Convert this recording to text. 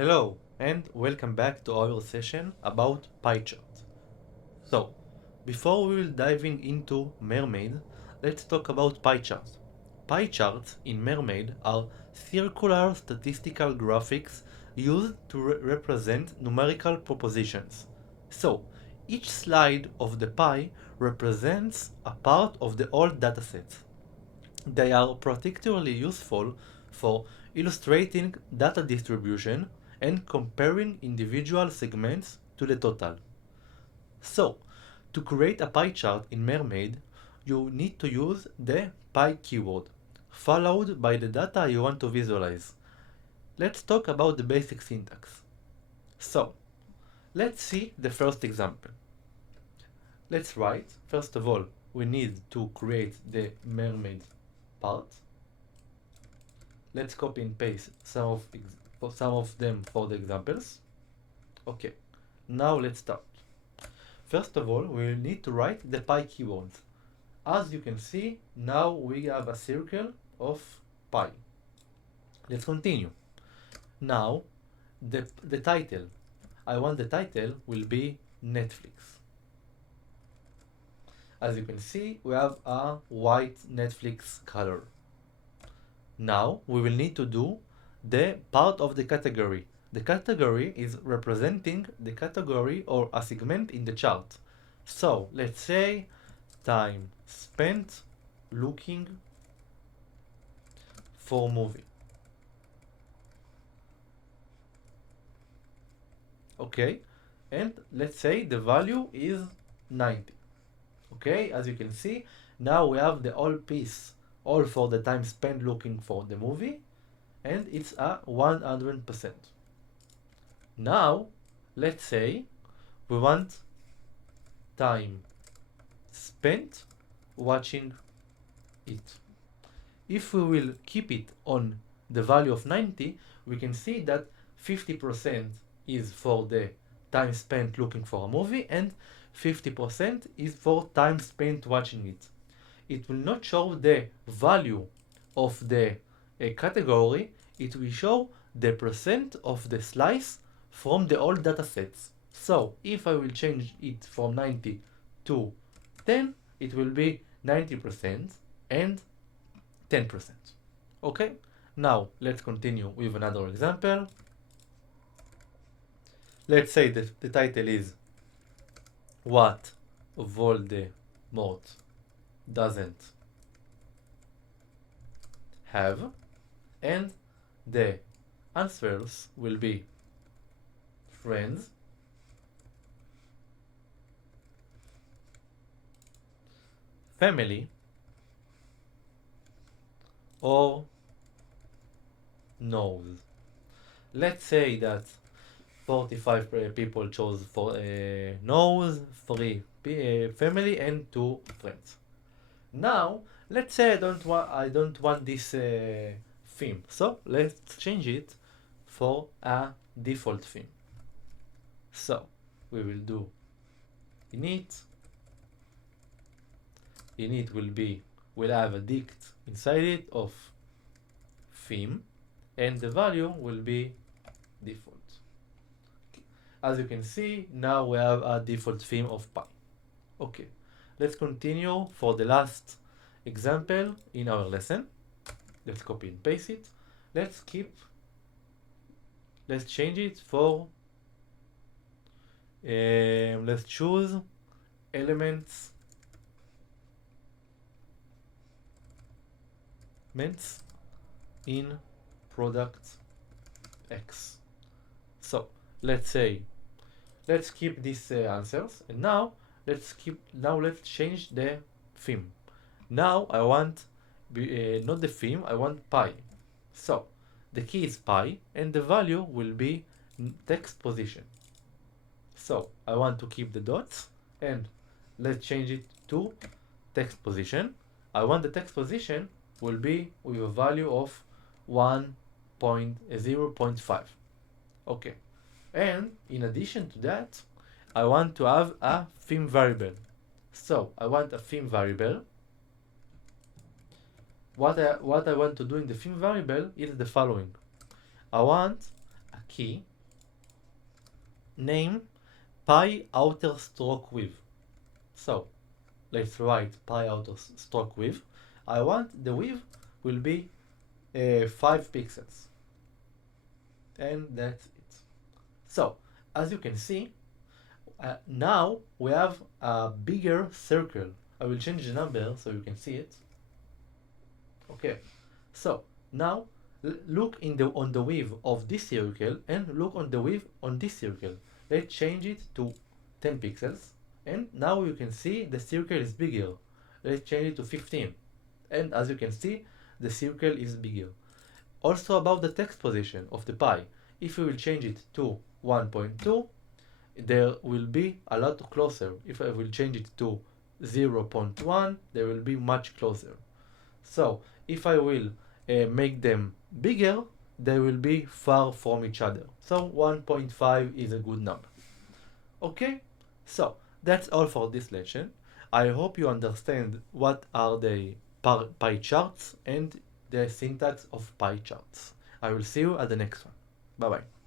Hello and welcome back to our session about pie chart. So, before we will diving into Mermaid, let's talk about pie charts. Pie charts in Mermaid are circular statistical graphics used to represent numerical propositions. So, each slide of the pie represents a part of the old dataset. They are particularly useful for illustrating data distribution and comparing individual segments to the total. So, to create a pie chart in Mermaid, you need to use the pie keyword, followed by the data you want to visualize. Let's talk about the basic syntax. So, let's see the first example. Let's write, first of all, we need to create the mermaid part. Let's copy and paste some of them for the examples. Okay, now let's start. First of all, we will need to write the pie keywords. As you can see, now we have a circle of pie. Let's continue. Now, the title. I want the title will be Netflix. As you can see, we have a white Netflix color. Now, we will need to do the part of the category. The category is representing the category or a segment in the chart. So, let's say time spent looking for movie. Okay, and let's say the value is 90. Okay, as you can see, now we have the whole piece, all for the time spent looking for the movie, and it's a 100%. Now, let's say we want time spent watching it. If we will keep it on the value of 90, we can see that 50% is for the time spent looking for a movie and 50% is for time spent watching it. It will not show the value of the category, it will show the percent of the slice from the old datasets. So if I will change it from 90 to 10, it will be 90% and 10%. Okay, now let's continue with another example. Let's say that the title is What Voldemort doesn't have, and the answers will be friends, family, or nose. Let's say that 45 people chose for nose, 3 family, and 2 friends. Now, let's say I don't want this theme, so let's change it for a default theme. So we will do init. Init will have a dict inside it of theme, and the value will be default. As you can see, now we have a default theme of pie. Okay, let's continue for the last example in our lesson. Let's copy and paste it. Let's change it for, let's choose elements in product X. So let's keep these answers, and now let's change the theme. Now I want not the theme, I want pie. So the key is pie, and the value will be text position. So I want to keep the dots, and let's change it to text position. I want the text position will be with a value of 0.5. Okay, and in addition to that, I want to have a theme variable. So I want a theme variable. What I want to do in the theme variable is the following. I want a key name pi outer stroke width. So let's write pi outer stroke width. I want the width will be 5 pixels. And that's it. So as you can see, now we have a bigger circle. I will change the number so you can see it. Okay, so now look on the width of this circle and look on the width on this circle. Let's change it to 10 pixels, and now you can see the circle is bigger. Let's change it to 15, and as you can see, the circle is bigger. Also about the text position of the pi, if we will change it to 1.2, there will be a lot closer. If I will change it to 0.1, they will be much closer. So if I will make them bigger, they will be far from each other. So 1.5 is a good number. Okay, so that's all for this lesson. I hope you understand what are the pie charts and the syntax of pie charts. I will see you at the next one. Bye bye.